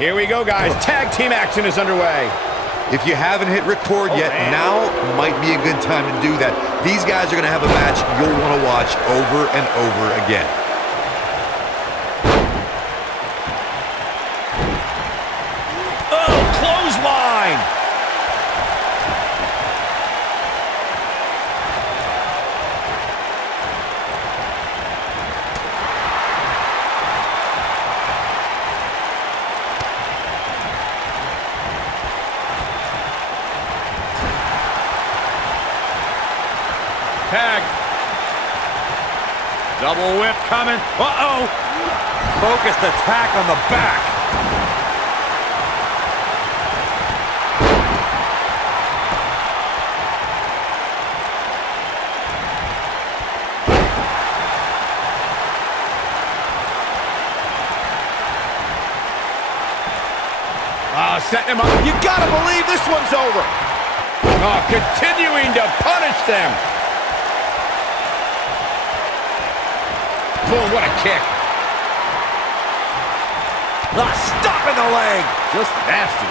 Here we go, guys. Tag team action is underway. If you haven't hit record yet, now might be a good time to do that. These guys are going to have a match you'll want to watch over and over again. Oh, clothesline! Tag. Double whip coming. Uh-oh. Focused attack on the back. Setting him up. You gotta believe this one's over. Oh, continuing to punish them. Boom, what a kick. Stopping the leg. Just nasty.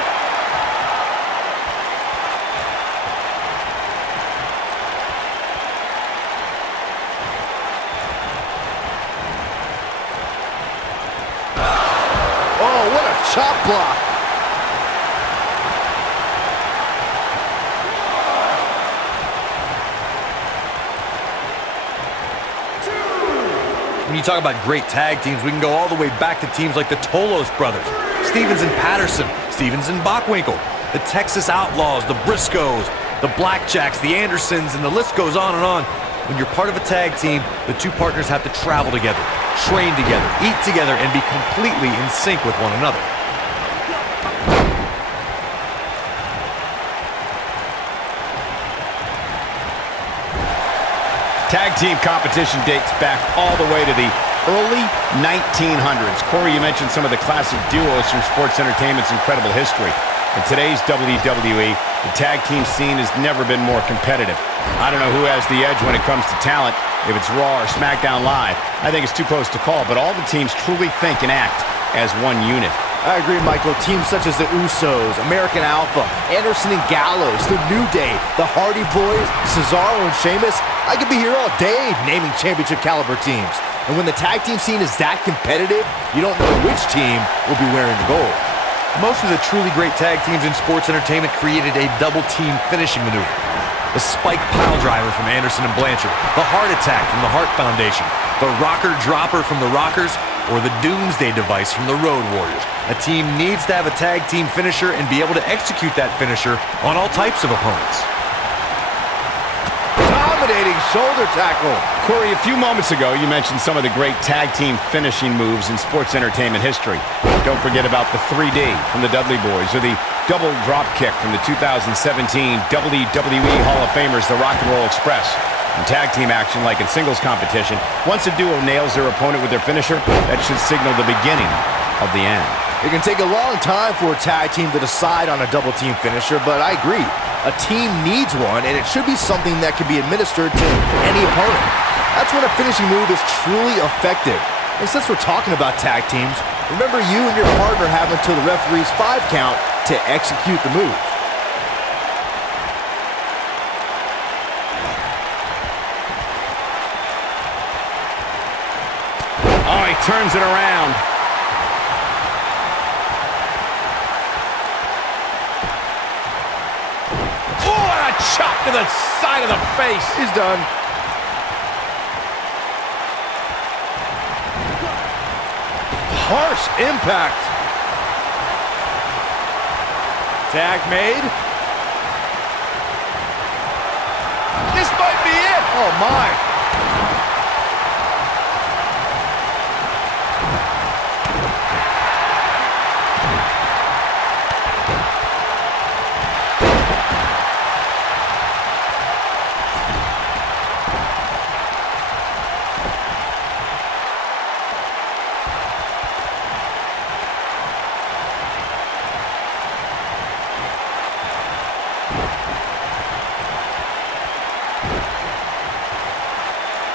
Oh, what a chop block. When you talk about great tag teams, we can go all the way back to teams like the Tolos brothers, Stevens and Patterson, Stevens and Bockwinkel, the Texas Outlaws, the Briscoes, the Blackjacks, the Andersons, and the list goes on and on. When you're part of a tag team, the two partners have to travel together, train together, eat together, and be completely in sync with one another. Tag team competition dates back all the way to the early 1900s. Corey, you mentioned some of the classic duos from sports entertainment's incredible history. In today's WWE, the tag team scene has never been more competitive. I don't know who has the edge when it comes to talent, if it's Raw or SmackDown Live. I think it's too close to call, but all the teams truly think and act as one unit. I agree, Michael. Teams such as the Usos, American Alpha, Anderson and Gallows, The New Day, the Hardy Boys, Cesaro and Sheamus. I could be here all day naming championship caliber teams. And when the tag team scene is that competitive, you don't know which team will be wearing the gold. Most of the truly great tag teams in sports entertainment created a double team finishing maneuver. The spike pile driver from Anderson and Blanchard, the heart attack from the Hart Foundation, the rocker dropper from the Rockers, or the Doomsday device from the Road Warriors. A team needs to have a tag team finisher and be able to execute that finisher on all types of opponents. Dominating shoulder tackle. Corey, a few moments ago, you mentioned some of the great tag team finishing moves in sports entertainment history. Don't forget about the 3D from the Dudley Boys, or the double drop kick from the 2017 WWE Hall of Famers, the Rock and Roll Express. In tag team action, like in singles competition, once a duo nails their opponent with their finisher, that should signal the beginning of the end. It can take a long time for a tag team to decide on a double team finisher, but I agree. A team needs one, and it should be something that can be administered to any opponent. That's when a finishing move is truly effective. And since we're talking about tag teams, remember you and your partner have until the referee's 5 count to execute the move. Oh, he turns it around. Oh, and a chop to the side of the face. He's done. Harsh impact. Tag made. This might be it. Oh, my.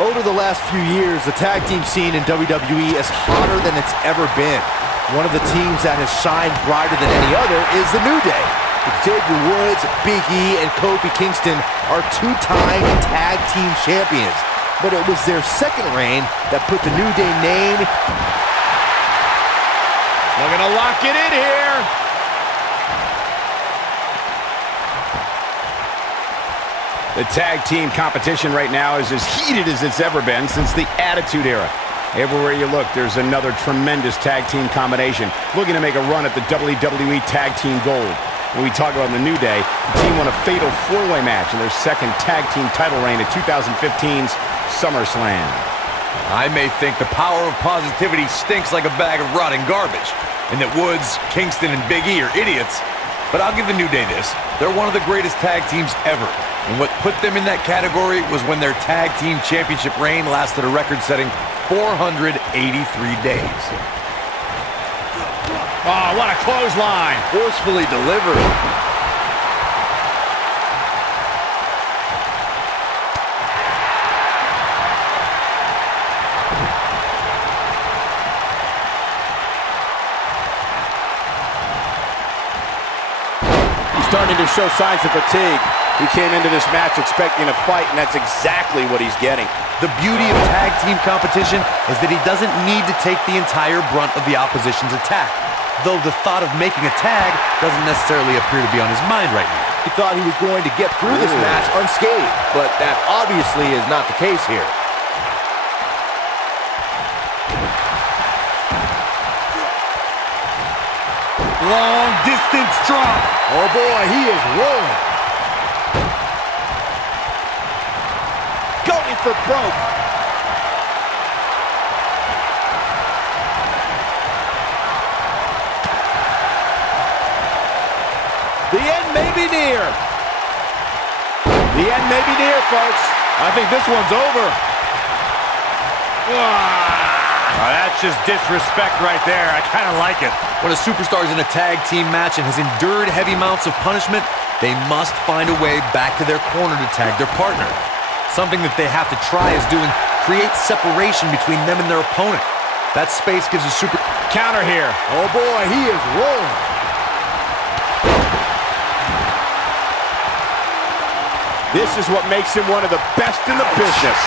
Over the last few years, the tag team scene in WWE is hotter than it's ever been. One of the teams that has shined brighter than any other is the New Day. Xavier Woods, Big E, and Kofi Kingston are two-time tag team champions. But it was their second reign that put the New Day name. Looking to lock it in here. The tag team competition right now is as heated as it's ever been since the Attitude Era. Everywhere you look, there's another tremendous tag team combination looking to make a run at the WWE Tag Team Gold. When we talk about the New Day, the team won a fatal four-way match in their second tag team title reign at 2015's SummerSlam. I may think the power of positivity stinks like a bag of rotting garbage, and that Woods, Kingston, and Big E are idiots, but I'll give the New Day this. They're one of the greatest tag teams ever, and what put them in that category was when their tag team championship reign lasted a record-setting 483 days. Oh, what a clothesline. Forcefully delivered. He's starting to show signs of fatigue. He came into this match expecting a fight, and that's exactly what he's getting. The beauty of tag team competition is that he doesn't need to take the entire brunt of the opposition's attack, though the thought of making a tag doesn't necessarily appear to be on his mind right now. He thought he was going to get through this match unscathed, but that obviously is not the case here. Long distance drop. Oh boy, he is rolling. Going for broke. The end may be near. The end may be near, folks. I think this one's over. Oh, that's just disrespect right there. I kind of like it. When a superstar is in a tag team match and has endured heavy amounts of punishment, they must find a way back to their corner to tag their partner. Something that they have to try is doing create separation between them and their opponent. That space gives a super Counter here. Oh boy, he is rolling. This is what makes him one of the best in the business.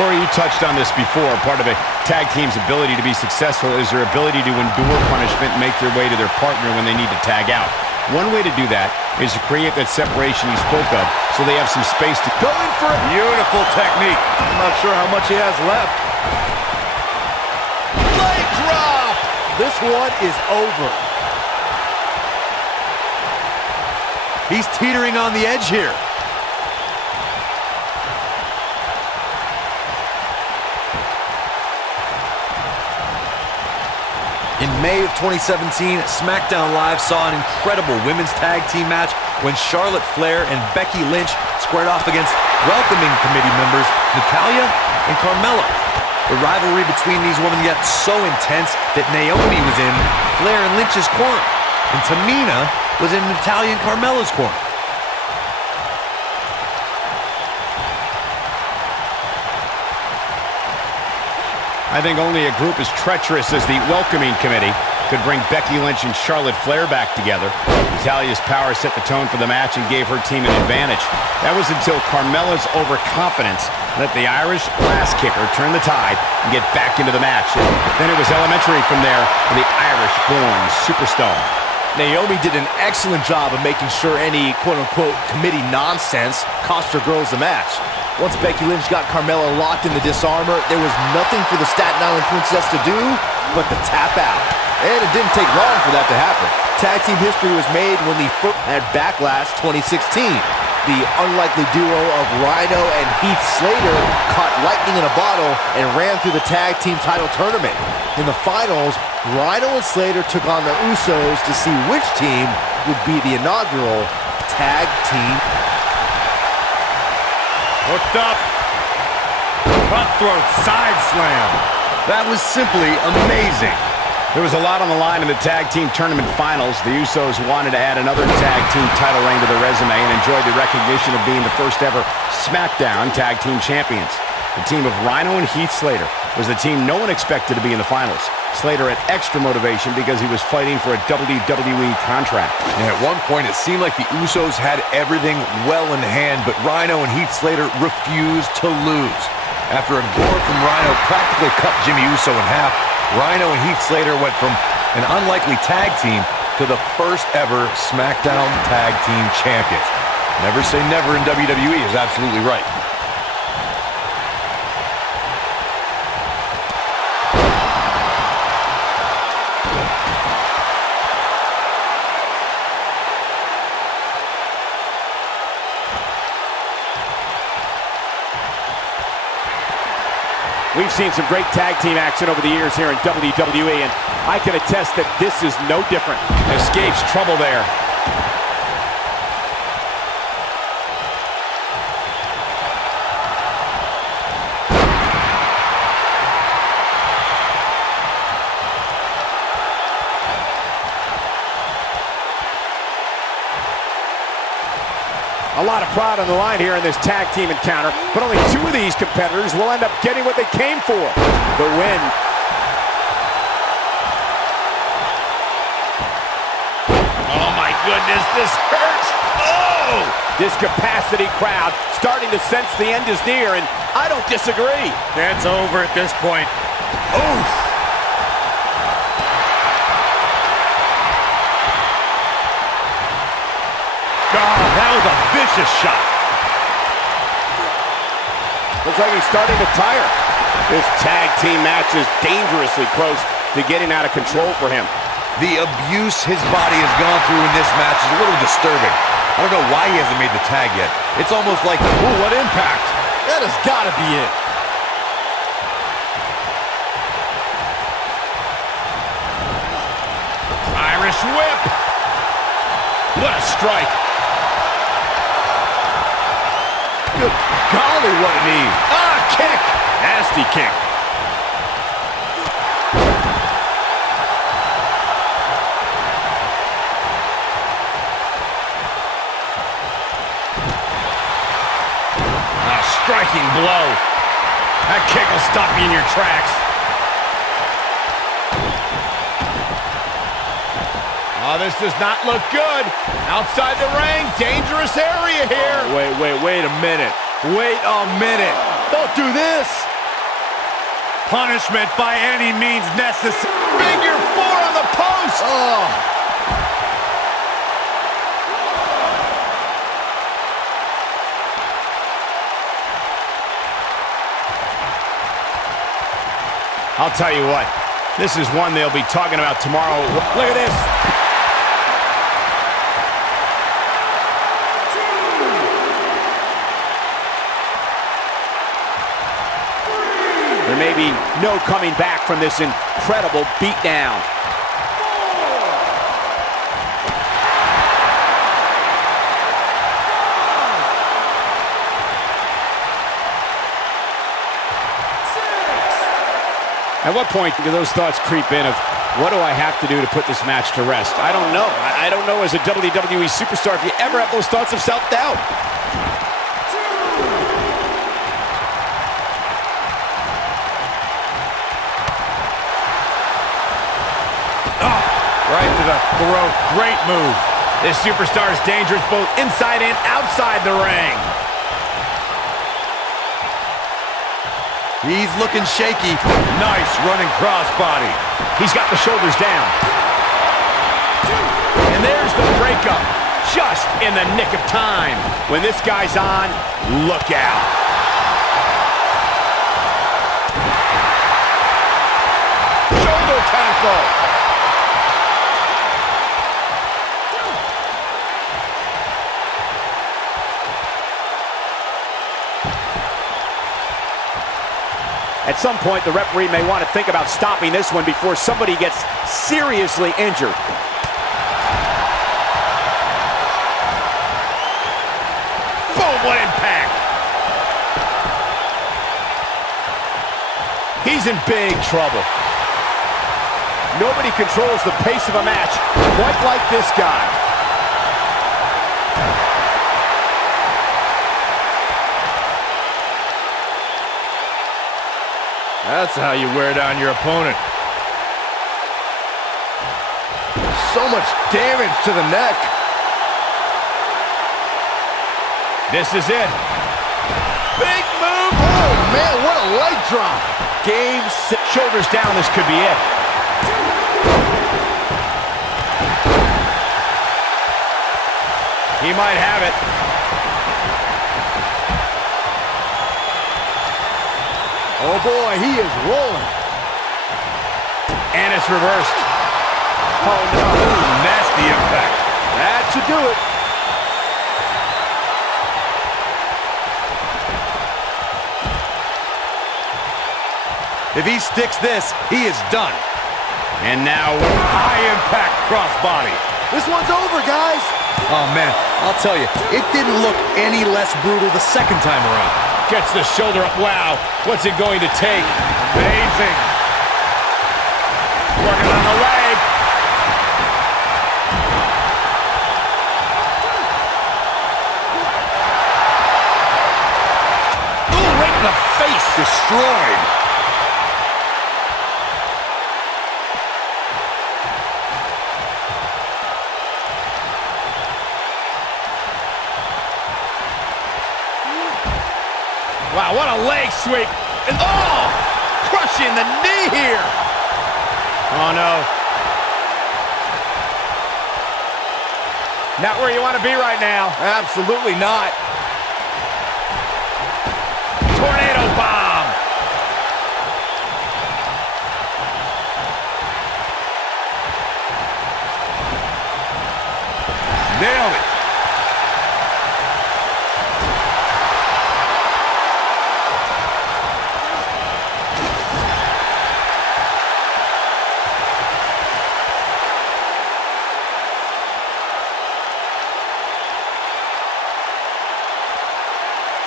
Corey, you touched on this before. Part of a tag team's ability to be successful is their ability to endure punishment and make their way to their partner when they need to tag out. One way to do that is to create that separation you spoke of so they have some space to go in for a beautiful technique. I'm not sure how much he has left. Leg drop! This one is over. He's teetering on the edge here. In May of 2017, SmackDown Live saw an incredible women's tag team match when Charlotte Flair and Becky Lynch squared off against welcoming committee members Natalya and Carmella. The rivalry between these women got so intense that Naomi was in Flair and Lynch's corner, and Tamina was in Natalya and Carmella's corner. I think only a group as treacherous as the welcoming committee could bring Becky Lynch and Charlotte Flair back together. Natalya's power set the tone for the match and gave her team an advantage. That was until Carmella's overconfidence let the Irish glass kicker turn the tide and get back into the match. And then it was elementary from there for the Irish-born superstar. Naomi did an excellent job of making sure any quote-unquote committee nonsense cost her girls the match. Once Becky Lynch got Carmella locked in the disarmor, there was nothing for the Staten Island Princess to do but to tap out. And it didn't take long for that to happen. Tag team history was made when the first at Backlash 2016. The unlikely duo of Rhino and Heath Slater caught lightning in a bottle and ran through the tag team title tournament. In the finals, Rhino and Slater took on the Usos to see which team would be the inaugural tag team. Hooked up. Cutthroat side slam. That was simply amazing. There was a lot on the line in the tag team tournament finals. The Usos wanted to add another tag team title reign to their resume and enjoyed the recognition of being the first ever SmackDown tag team champions. The team of Rhino and Heath Slater was the team no one expected to be in the finals. Slater had extra motivation because he was fighting for a WWE contract. And at one point, it seemed like the Usos had everything well in hand, but Rhino and Heath Slater refused to lose. After a gore from Rhino practically cut Jimmy Uso in half, Rhino and Heath Slater went from an unlikely tag team to the first ever SmackDown Tag Team Champions. Never say never in WWE is absolutely right. We've seen some great tag team action over the years here in WWE, and I can attest that this is no different. Escapes trouble there. A lot of pride on the line here in this tag team encounter, but only two of these competitors will end up getting what they came for, the win. Oh my goodness, this hurts. Oh! This capacity crowd starting to sense the end is near, and I don't disagree. That's over at this point. Oof! Oh, that was a vicious shot. Looks like he's starting to tire. This tag team match is dangerously close to getting out of control for him. The abuse his body has gone through in this match is a little disturbing. I don't know why he hasn't made the tag yet. It's almost like, ooh, what impact? That has got to be it. Irish whip. What a strike. Good golly, what a knee. Kick. Nasty kick. A striking blow. That kick will stop you in your tracks. Oh, this does not look good. Outside the ring, dangerous area here. Wait a minute. Wait a minute. Don't do this. Punishment by any means necessary. Figure 4 on the post. Oh. I'll tell you what, this is one they'll be talking about tomorrow. Look at this. There may be no coming back from this incredible beatdown. At what point do those thoughts creep in of, what do I have to do to put this match to rest? I don't know. I don't know as a WWE superstar if you ever have those thoughts of self-doubt. Right to the throat. Great move. This superstar is dangerous both inside and outside the ring. He's looking shaky. Nice running crossbody. He's got the shoulders down. And there's the breakup. Just in the nick of time. When this guy's on, look out. Shoulder tackle. At some point, the referee may want to think about stopping this one before somebody gets seriously injured. Boom, what impact. He's in big trouble. Nobody controls the pace of a match quite like this guy. That's how you wear down your opponent. So much damage to the neck. This is it. Big move. Oh, man, what a leg drop. Game, set. Shoulders down, this could be it. He might have it. Oh, boy, he is rolling. And it's reversed. Oh, no. Ooh, nasty impact. That should do it. If he sticks this, he is done. And now, High impact crossbody. This one's over, guys. Oh, man, I'll tell you, it didn't look any less brutal the second time around. gets the shoulder up. Wow, what's it going to take? Amazing. Working on the leg. Ooh, right in the face. Destroyed. Wow, what a leg sweep. And oh, crushing the knee here. Oh, no. Not where you want to be right now. Absolutely not. Tornado bomb. Nailed it.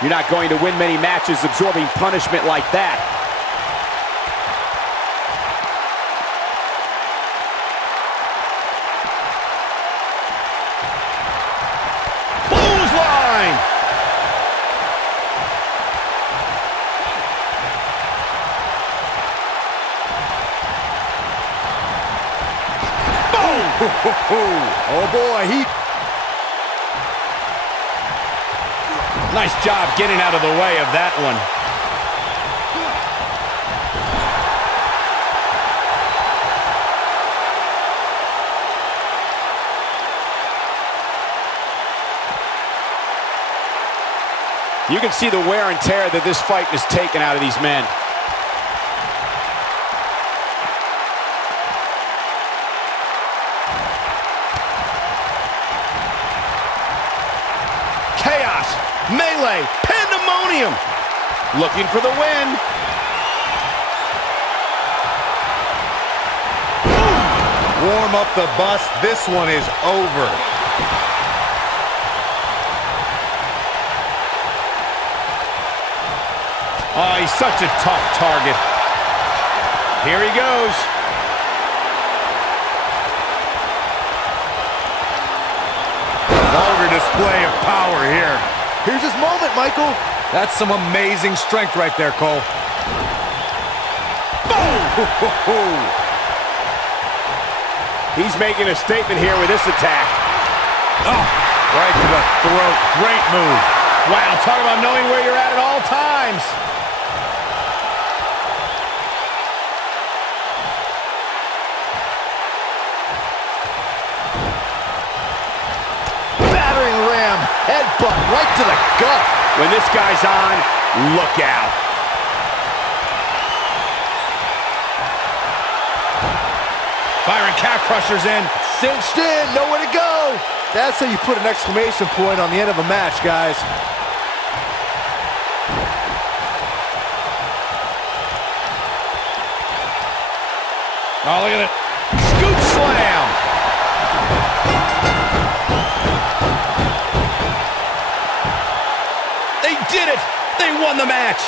You're not going to win many matches absorbing punishment like that. Clothesline. Oh boy, he... Nice job getting out of the way of that one. You can see the wear and tear that this fight has taken out of these men. Chaos, melee, pandemonium. Looking for the win. Warm up the bus. This one is over. Oh, he's such a tough target. Here he goes. Vulgar display of power here. Here's his moment, Michael. That's some amazing strength right there, Cole. Boom! He's making a statement here with this attack. Oh, right to the throat. Great move. Wow, talk about knowing where you're at all times. Battering ram. Headbutt right to the gut. When this guy's on, look out. Byron calf crushers in. Cinched in, nowhere to go. That's how you put an exclamation point on the end of a match, guys. Oh, look at it. Scoop slam. They did it. They won the match.